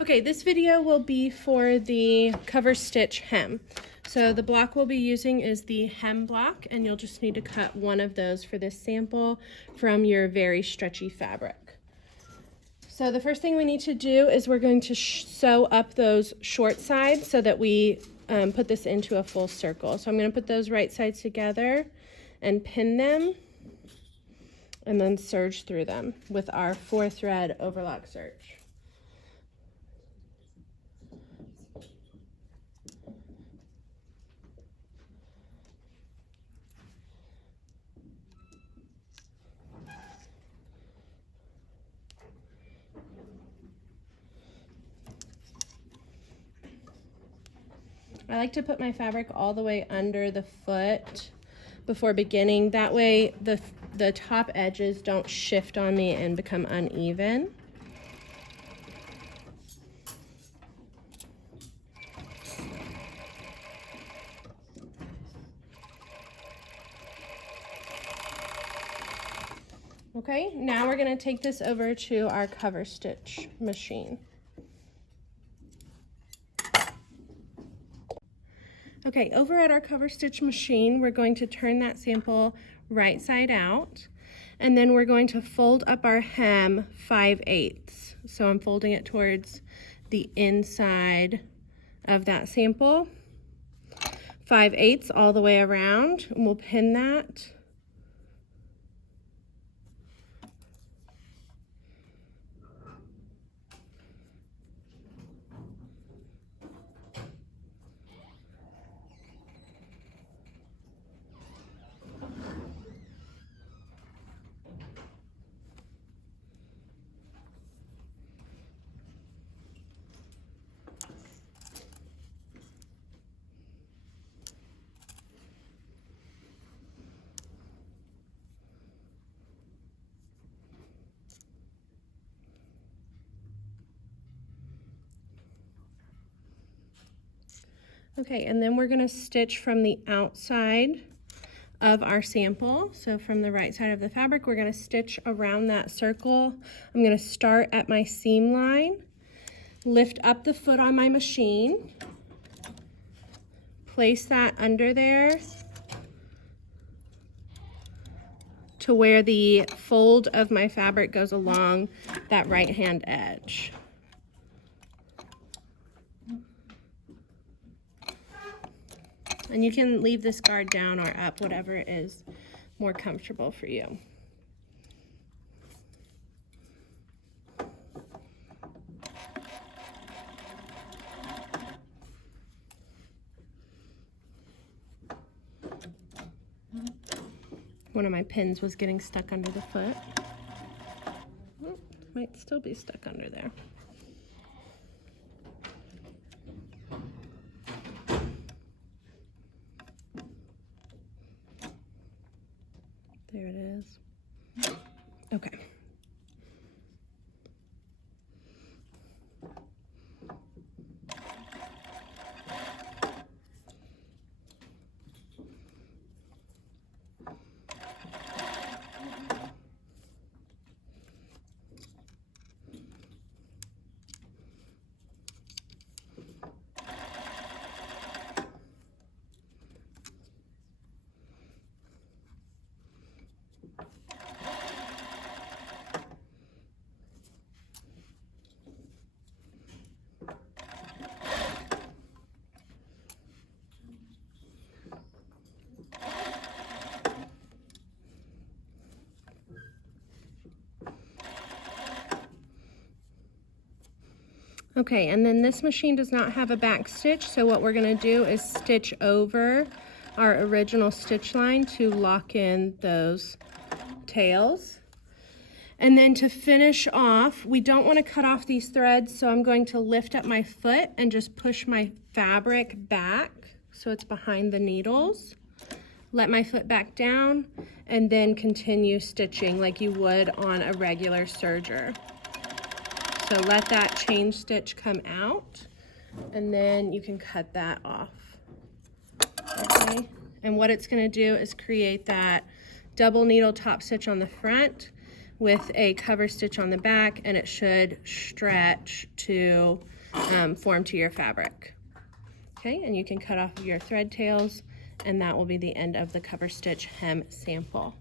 Okay, this video will be for the Coversitch hem. So the block we'll be using is the hem block, and you'll just need to cut one of those for this sample from your very stretchy fabric. So the first thing we need to do is we're going to sew up those short sides so that we put this into a full circle. So I'm going to put those right sides together and pin them and then serge through them with our 4-thread overlock serge. I like to put my fabric all the way under the foot before beginning. That way the top edges don't shift on me and become uneven. Okay, now we're going to take this over to our Coversitch machine. Okay, over at our Coversitch machine, we're going to turn that sample right side out, and then we're going to fold up our hem 5/8. So I'm folding it towards the inside of that sample, 5/8 all the way around, and we'll pin that. Okay, and then we're going to stitch from the outside of our sample. So from the right side of the fabric, we're going to stitch around that circle. I'm going to start at my seam line, lift up the foot on my machine, place that under there to where the fold of my fabric goes along that right hand edge. And you can leave this guard down or up, whatever is more comfortable for you. One of my pins was getting stuck under the foot. Oh, might still be stuck under there. There it is. Okay. Okay, and then this machine does not have a back stitch, so what we're going to do is stitch over our original stitch line to lock in those tails. And then to finish off, we don't want to cut off these threads, so I'm going to lift up my foot and just push my fabric back so it's behind the needles. Let my foot back down, and then continue stitching like you would on a regular serger. So let that chain stitch come out, and then you can cut that off. Okay, and what it's going to do is create that double needle top stitch on the front with a cover stitch on the back, and it should stretch to form to your fabric. Okay, and you can cut off your thread tails, and that will be the end of the Coversitch hem sample.